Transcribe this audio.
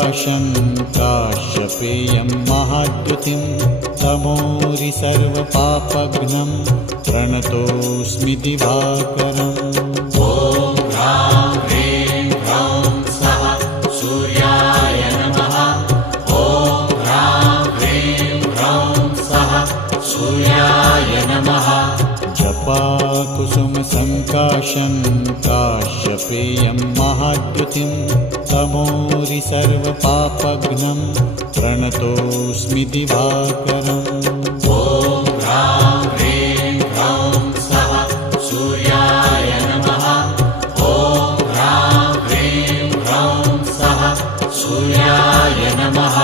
सङ्काशं काश्यपेयं महाद्युतिं तमोरि सर्वपापघ्नं प्रणतोऽस्मि दिवाकरम्। ॐ ह्रां ह्रीं ह्रौं स्वः सूर्याय नमः। ॐ ह्रां ह्रीं ह्रौं स्वः सूर्याय नमः। जपाकुसुमसङ्काशं काश्यपेयं महाद्युतिं तमोरि सर्वपापघ्नं प्रणतोऽस्मि दिवाकरम्। ॐ ह्रां